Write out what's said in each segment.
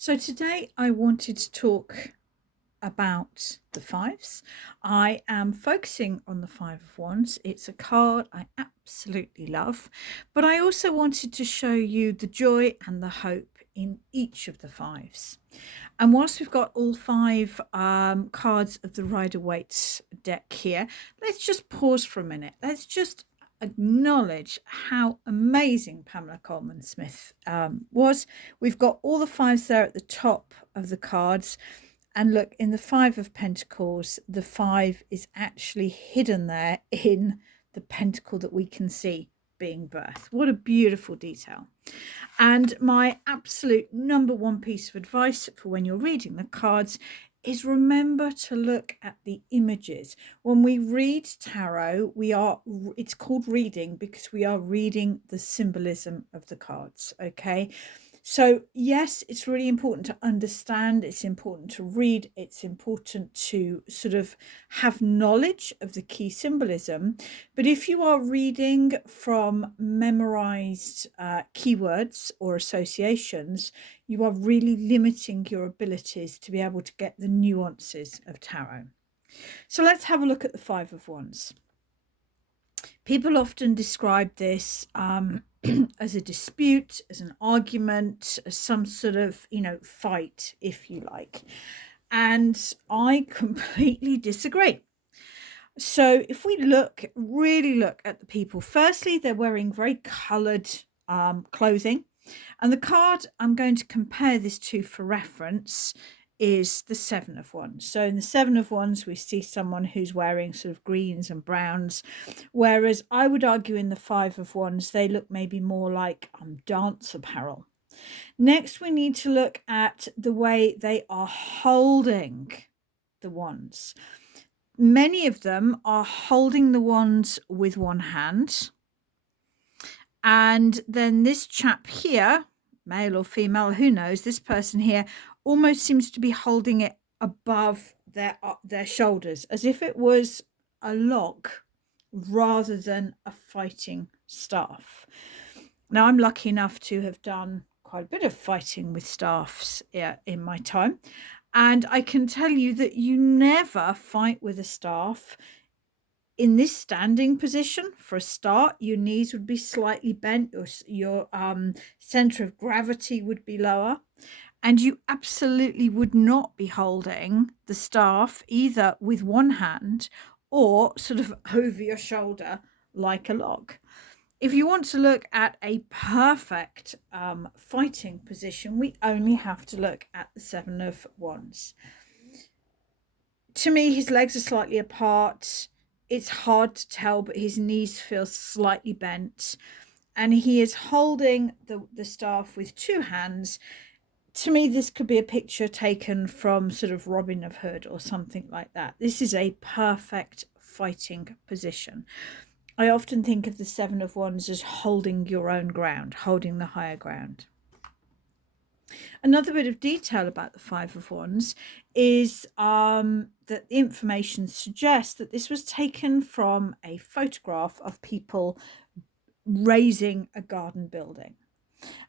So today I wanted to talk about the fives. I am focusing on the Five of Wands. It's a card I absolutely love, but I also wanted to show you the joy and the hope in each of the fives. And whilst we've got all five cards of the Rider Waite deck here, let's just pause for a minute. Let's just acknowledge how amazing Pamela Coleman Smith was. We've got all the fives there at the top of the cards. And look, in the Five of Pentacles, the five is actually hidden there in the pentacle that we can see being birth. What a beautiful detail. And my absolute number one piece of advice for when you're reading the cards is remember to look at the images. When we read tarot, it's called reading because we are reading the symbolism of the cards, okay? So yes, it's really important to understand, it's important to read, it's important to sort of have knowledge of the key symbolism. But if you are reading from memorized keywords or associations, you are really limiting your abilities to be able to get the nuances of tarot. So let's have a look at the Five of Wands. People often describe this as a dispute, as an argument, as some sort of, fight, if you like. And I completely disagree. So if we really look at the people, firstly, they're wearing very coloured clothing. And the card I'm going to compare this to for reference is the Seven of Wands. So in the Seven of Wands, we see someone who's wearing sort of greens and browns, whereas I would argue in the Five of Wands, they look maybe more like dance apparel. Next, we need to look at the way they are holding the wands. Many of them are holding the wands with one hand. And then this chap here, male or female, who knows, this person here almost seems to be holding it above their shoulders, as if it was a lock rather than a fighting staff. Now, I'm lucky enough to have done quite a bit of fighting with staffs in my time. And I can tell you that you never fight with a staff in this standing position. For a start, your knees would be slightly bent, your center of gravity would be lower, and you absolutely would not be holding the staff either with one hand or sort of over your shoulder like a log. If you want to look at a perfect fighting position, we only have to look at the Seven of Wands. To me, his legs are slightly apart. It's hard to tell, but his knees feel slightly bent. And he is holding the staff with two hands. To me, this could be a picture taken from sort of Robin Hood or something like that. This is a perfect fighting position. I often think of the Seven of Wands as holding your own ground, holding the higher ground. Another bit of detail about the Five of Wands is that the information suggests that this was taken from a photograph of people raising a garden building.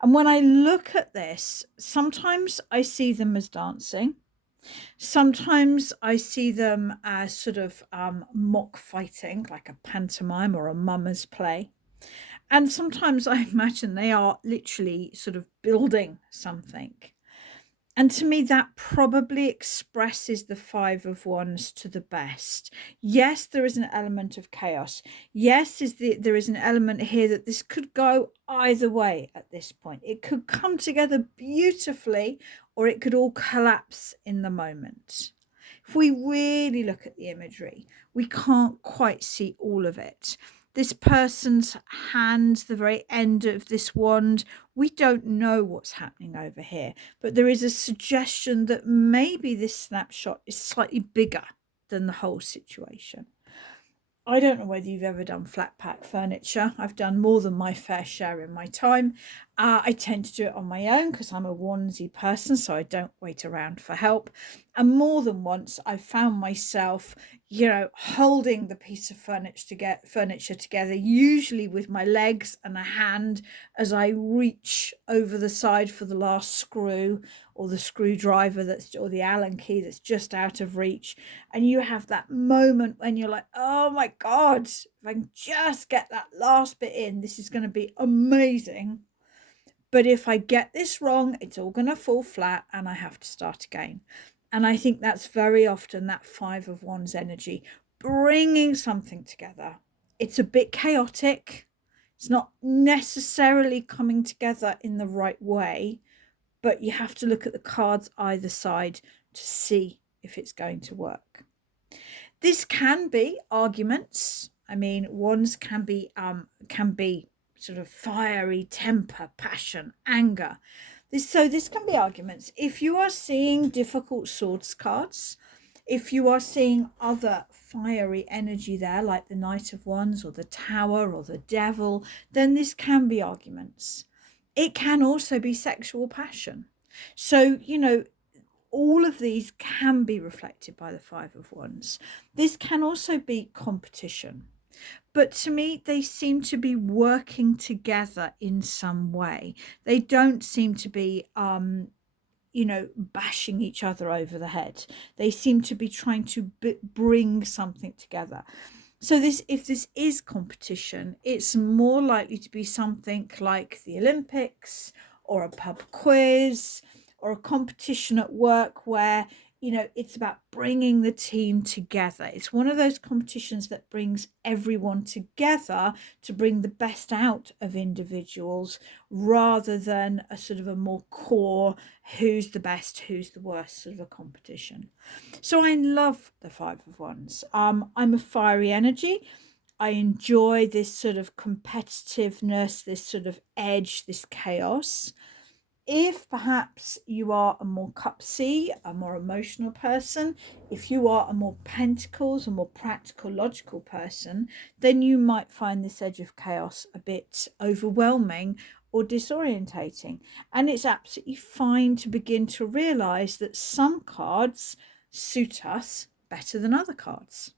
And when I look at this, sometimes I see them as dancing. Sometimes I see them as sort of mock fighting, like a pantomime or a mummers play. And sometimes I imagine they are literally sort of building something. And to me, that probably expresses the Five of Wands to the best. Yes, there is an element of chaos. Yes, there is an element here that this could go either way at this point. It could come together beautifully, or it could all collapse in the moment. If we really look at the imagery, we can't quite see all of it. This person's hand, the very end of this wand, we don't know what's happening over here, but there is a suggestion that maybe this snapshot is slightly bigger than the whole situation. I don't know whether you've ever done flat pack furniture. I've done more than my fair share in my time. I tend to do it on my own because I'm a onesie person, so I don't wait around for help. And more than once, I've found myself, holding the piece of furniture together, usually with my legs and a hand, as I reach over the side for the last screw or the screwdriver or the Allen key that's just out of reach. And you have that moment when you're like, oh my God, if I can just get that last bit in, this is going to be amazing. But if I get this wrong, it's all going to fall flat and I have to start again. And I think that's very often that Five of Wands energy, bringing something together. It's a bit chaotic. It's not necessarily coming together in the right way, but you have to look at the cards either side to see if it's going to work. This can be arguments. I mean, wands can be sort of fiery temper, passion, anger. This can be arguments. If you are seeing difficult swords cards, if you are seeing other fiery energy there, like the Knight of Wands or the Tower or the Devil, then this can be arguments. It can also be sexual passion. So, all of these can be reflected by the Five of Wands. This can also be competition. But to me, they seem to be working together in some way. They don't seem to be, bashing each other over the head. They seem to be trying to bring something together. So if this is competition, it's more likely to be something like the Olympics or a pub quiz or a competition at work where it's about bringing the team together. It's one of those competitions that brings everyone together to bring the best out of individuals, rather than a sort of a more core who's the best, who's the worst sort of a competition. So I love the Five of Wands. I'm a fiery energy. I enjoy this sort of competitiveness, this sort of edge, this chaos. If perhaps you are a more cup C, a more emotional person, if you are a more pentacles, a more practical, logical person, then you might find this edge of chaos a bit overwhelming or disorientating. And it's absolutely fine to begin to realize that some cards suit us better than other cards.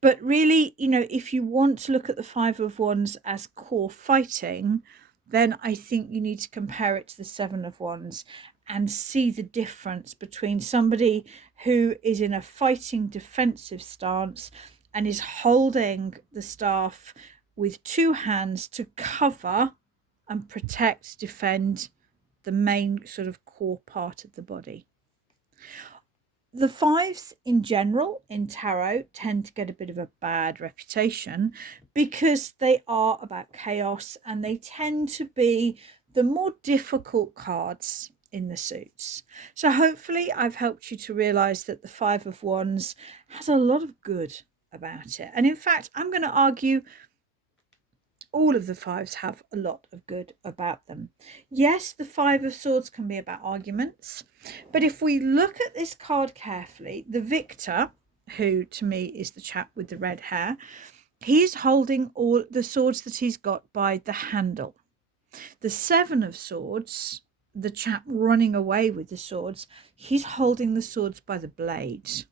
But really, if you want to look at the Five of Wands as core fighting, then I think you need to compare it to the Seven of Wands and see the difference between somebody who is in a fighting defensive stance and is holding the staff with two hands to cover and protect, defend the main sort of core part of the body. The fives in general in tarot tend to get a bit of a bad reputation because they are about chaos, and they tend to be the more difficult cards in the suits. So hopefully I've helped you to realize that the Five of Wands has a lot of good about it. And in fact, I'm going to argue all of the fives have a lot of good about them. Yes, the Five of Swords can be about arguments, but if we look at this card carefully, the victor, who to me is the chap with the red hair, he's holding all the swords that he's got by the handle. The Seven of Swords, the chap running away with the swords, he's holding the swords by the blades.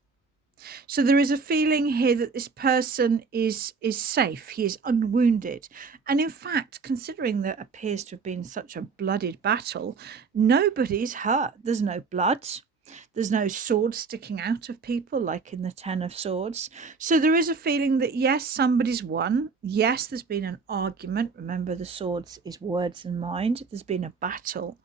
So there is a feeling here that this person is safe. He is unwounded. And in fact, considering there appears to have been such a blooded battle, nobody's hurt. There's no blood. There's no sword sticking out of people like in the Ten of Swords. So there is a feeling that, yes, somebody's won. Yes, there's been an argument. Remember, the swords is words and mind. There's been a battle.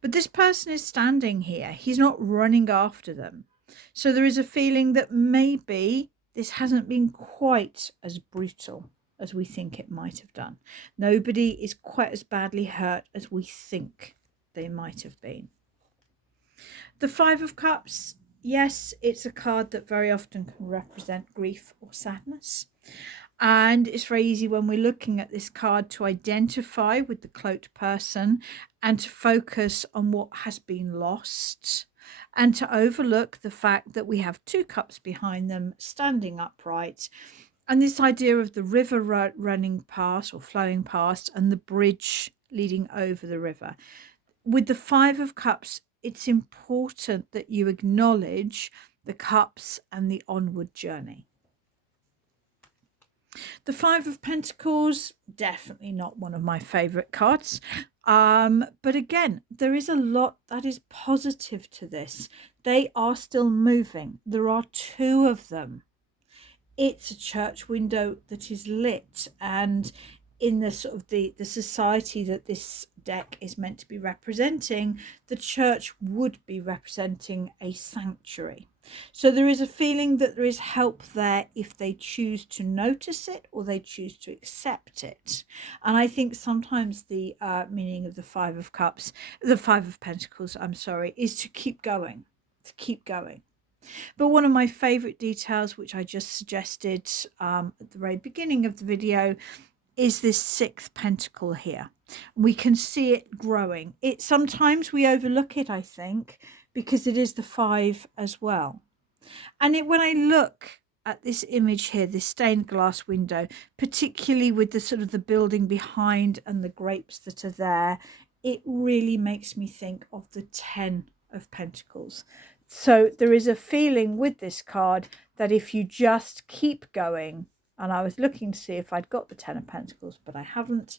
But this person is standing here. He's not running after them. So there is a feeling that maybe this hasn't been quite as brutal as we think it might have done. Nobody is quite as badly hurt as we think they might have been. The Five of Cups, yes, it's a card that very often can represent grief or sadness. And it's very easy when we're looking at this card to identify with the cloaked person and to focus on what has been lost, and to overlook the fact that we have two cups behind them standing upright, and this idea of the river running past or flowing past and the bridge leading over the river. With the Five of Cups, it's important that you acknowledge the cups and the onward journey. The Five of Pentacles, definitely not one of my favorite cards. But again, there is a lot that is positive to this. They are still moving. There are two of them. It's a church window that is lit, and in the sort of the society that this deck is meant to be representing, the church would be representing a sanctuary. So there is a feeling that there is help there if they choose to notice it or they choose to accept it. And I think sometimes the meaning of the Five of Cups, the Five of Pentacles, I'm sorry, is to keep going, to keep going. But one of my favorite details, which I just suggested at the very beginning of the video, is this sixth pentacle here. We can see it growing. It sometimes we overlook it, I think, because it is the five as well. And when I look at this image here, this stained glass window, particularly with the sort of the building behind and the grapes that are there, it really makes me think of the 10 of Pentacles. So there is a feeling with this card that if you just keep going, and I was looking to see if I'd got the 10 of Pentacles, but I haven't.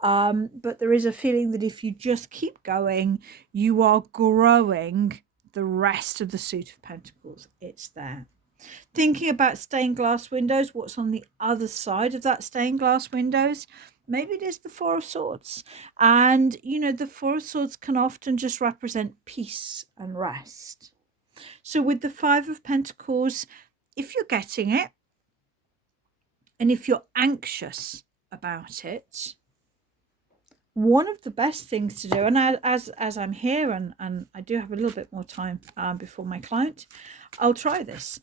But there is a feeling that if you just keep going, you are growing the rest of the suit of Pentacles. It's there. Thinking about stained glass windows, what's on the other side of that stained glass windows? Maybe it is the Four of Swords. And, you know, the Four of Swords can often just represent peace and rest. So with the Five of Pentacles, if you're getting it, and if you're anxious about it, one of the best things to do, and as I'm here and I do have a little bit more time before my client, I'll try this.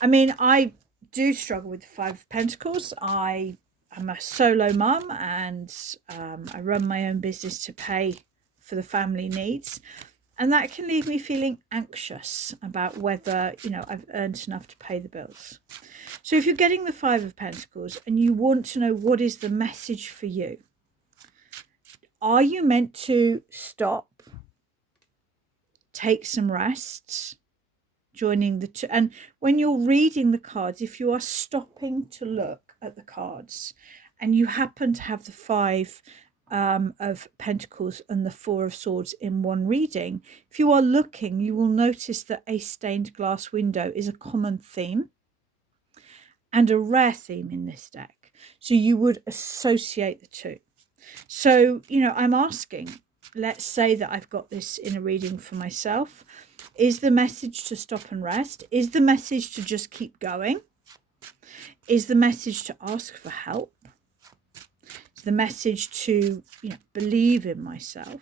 I mean, I do struggle with the Five of Pentacles. I am a solo mum, and I run my own business to pay for the family needs. And that can leave me feeling anxious about whether, you know, I've earned enough to pay the bills. So if you're getting the Five of Pentacles and you want to know what is the message for you, are you meant to stop, take some rest, joining the two? And when you're reading the cards, if you are stopping to look at the cards and you happen to have the Five of Pentacles and the Four of Swords in one reading, if you are looking, you will notice that a stained glass window is a common theme and a rare theme in this deck. So you would associate the two. So, you know, I'm asking, let's say that I've got this in a reading for myself. Is the message to stop and rest? Is the message to just keep going? Is the message to ask for help? Is the message to, you know, believe in myself?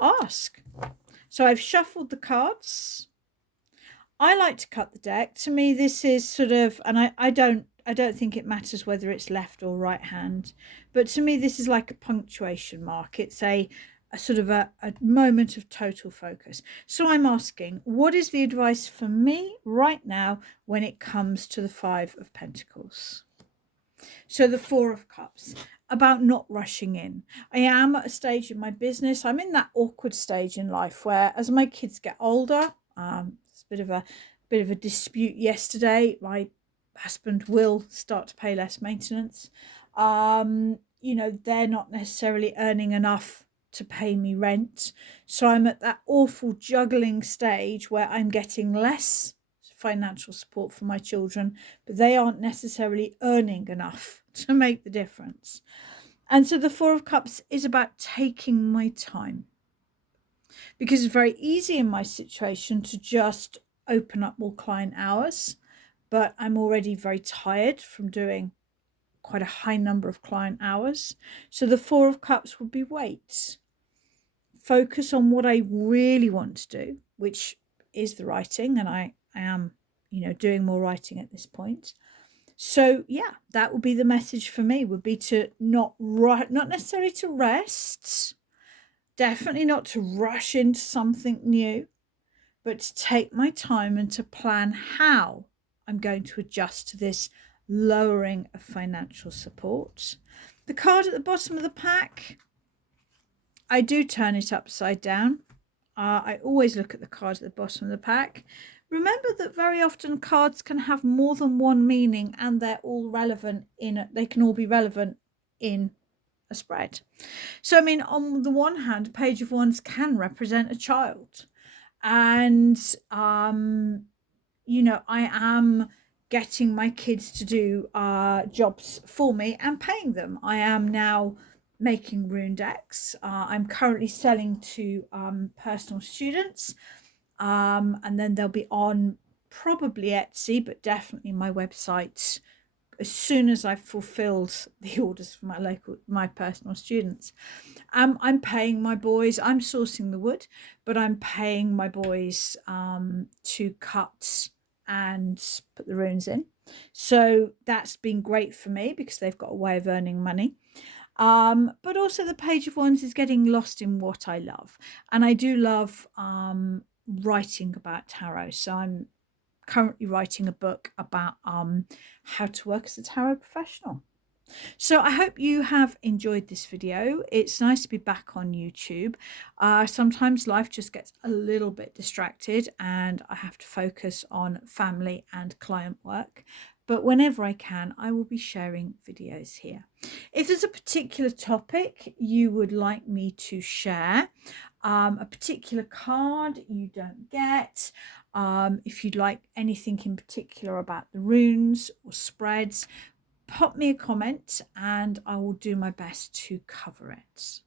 Ask. So I've shuffled the cards. I like to cut the deck. To me, this is sort of, and I don't think it matters whether it's left or right hand, but to me, this is like a punctuation mark. It's a sort of a moment of total focus. So I'm asking, what is the advice for me right now when it comes to the Five of Pentacles? So the Four of Cups, about not rushing in. I am at a stage in my business. I'm in that awkward stage in life where as my kids get older, it's a bit of a dispute yesterday. My husband will start to pay less maintenance. You know, they're not necessarily earning enough to pay me rent. So I'm at that awful juggling stage where I'm getting less financial support for my children, but they aren't necessarily earning enough to make the difference. And so the Four of Cups is about taking my time, because it's very easy in my situation to just open up more client hours, but I'm already very tired from doing quite a high number of client hours. So the Four of Cups would be wait. Focus on what I really want to do, which is the writing, and I am, you know, doing more writing at this point. So yeah, that would be the message for me, would be to not necessarily to rest, definitely not to rush into something new, but to take my time and to plan how I'm going to adjust to this lowering of financial support. The card at the bottom of the pack, I do turn it upside down. I always look at the card at the bottom of the pack. Remember that very often cards can have more than one meaning, and they're all relevant they can all be relevant in a spread. So, I mean, on the one hand, Page of Wands can represent a child. And, you know, I am getting my kids to do jobs for me and paying them. I am now making rune decks. I'm currently selling to personal students, and then they'll be on probably Etsy, but definitely my website as soon as I've fulfilled the orders for my personal students. I'm paying my boys. I'm sourcing the wood, but I'm paying my boys to cut and put the runes in. So that's been great for me because they've got a way of earning money. But also the Page of Wands is getting lost in what I love. And I do love writing about tarot. So I'm currently writing a book about how to work as a tarot professional. So I hope you have enjoyed this video. It's nice to be back on YouTube. Sometimes life just gets a little bit distracted and I have to focus on family and client work. But whenever I can, I will be sharing videos here. If there's a particular topic you would like me to share, a particular card you don't get, if you'd like anything in particular about the runes or spreads, pop me a comment and I will do my best to cover it.